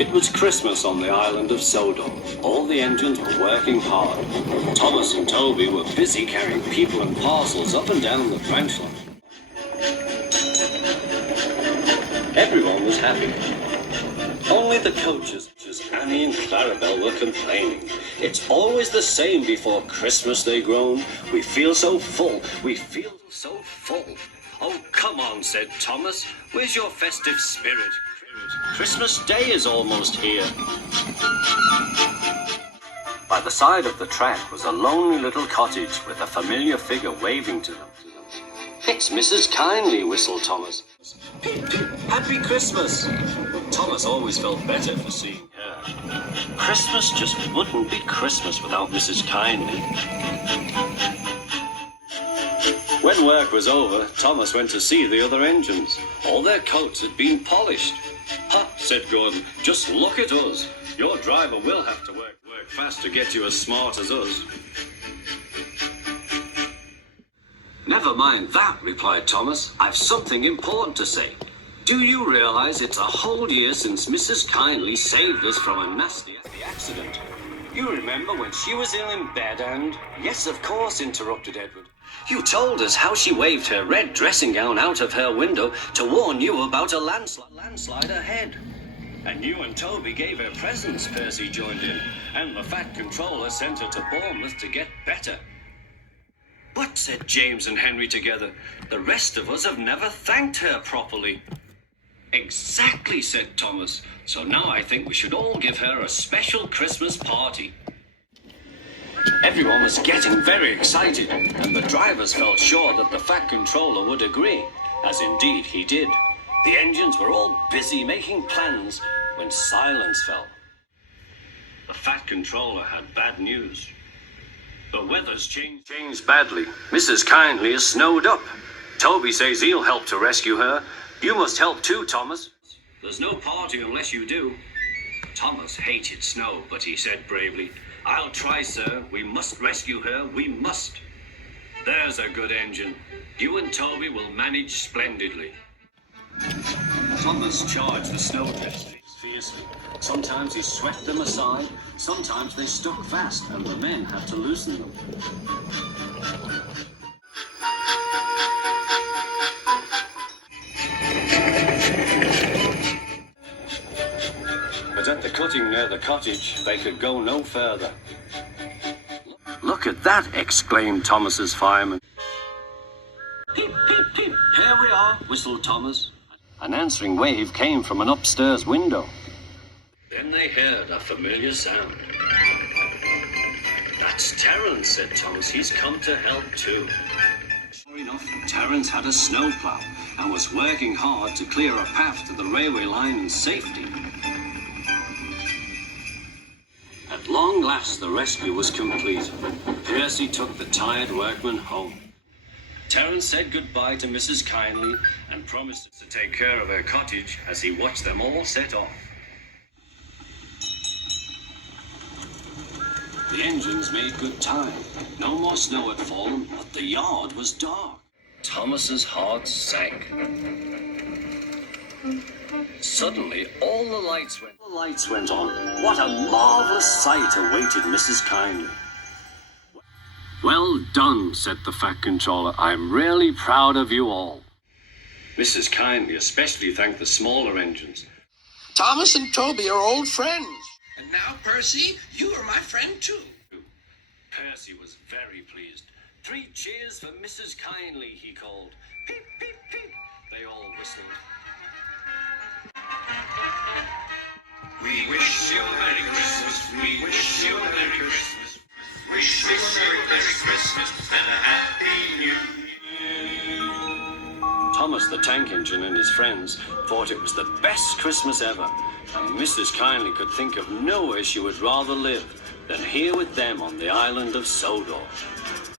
It was Christmas on the island of Sodor. All the engines were working hard. Thomas and Toby were busy carrying people and parcels up and down the branch line. Everyone was happy. Only the coaches, Annie and Clarabelle, were complaining. It's always the same before Christmas, they groaned. We feel so full. We feel so full. Oh, come on, said Thomas. Where's your festive spirit? Christmas Day is almost here. By the side of the track was a lonely little cottage with a familiar figure waving to them. It's Mrs. Kyndley, whistled Thomas. Pip, pip, happy Christmas! Thomas always felt better for seeing her. Christmas just wouldn't be Christmas without Mrs. Kyndley. When work was over, Thomas went to see the other engines. All their coats had been polished. Ha, said Gordon, just look at us. Your driver will have to work fast to get you as smart as us. Never mind that, replied Thomas. I've something important to say. Do you realize it's a whole year since Mrs. Kyndley saved us from a nasty accident? You remember when she was ill in bed and... Yes, of course, interrupted Edward. You told us how she waved her red dressing gown out of her window to warn you about a landslide ahead. And you and Toby gave her presents, Percy joined in. And the Fat Controller sent her to Bournemouth to get better. But, said James and Henry together, the rest of us have never thanked her properly. Exactly, said Thomas. So now I think we should all give her a special Christmas party. Everyone was getting very excited, and the drivers felt sure that the Fat Controller would agree, as indeed he did. The engines were all busy making plans when silence fell. The Fat Controller had bad news. The weather's changed badly. Mrs. Kyndley is snowed up. Toby says he'll help to rescue her. You must help too, Thomas. There's no party unless you do. Thomas hated snow, but he said bravely, I'll try, sir. We must rescue her. We must. There's a good engine. You and Toby will manage splendidly. Thomas charged the snowdrifts fiercely. Sometimes he swept them aside. Sometimes they stuck fast, and the men had to loosen them. But at the cutting near the cottage, they could go no further. Look at that, exclaimed Thomas's fireman. Peep, peep, peep, here we are, whistled Thomas. An answering wave came from an upstairs window. Then they heard a familiar sound. That's Terence, said Thomas. He's come to help too. Sure enough, Terence had a snowplow and was working hard to clear a path to the railway line in safety. At long last, the rescue was complete. Percy took the tired workmen home. Terence said goodbye to Mrs. Kyndley and promised to take care of her cottage as he watched them all set off. The engines made good time. No more snow had fallen, but the yard was dark. Thomas's heart sank. Suddenly, all the lights went on. What a marvelous sight awaited Mrs. Kyndley. Well done, said the Fat Controller. I'm really proud of you all. Mrs. Kyndley especially thanked the smaller engines. Thomas and Toby are old friends. And now, Percy, you are my friend too. Percy was very pleased. 3 cheers for Mrs. Kyndley, he called. Peep, peep, peep. They all whistled. We wish you a Merry Christmas. We wish you a Merry Christmas. Wish you a Merry Christmas and a Happy New Year. Thomas the Tank Engine and his friends thought it was the best Christmas ever, and Mrs. Kyndley could think of nowhere she would rather live than here with them on the island of Sodor.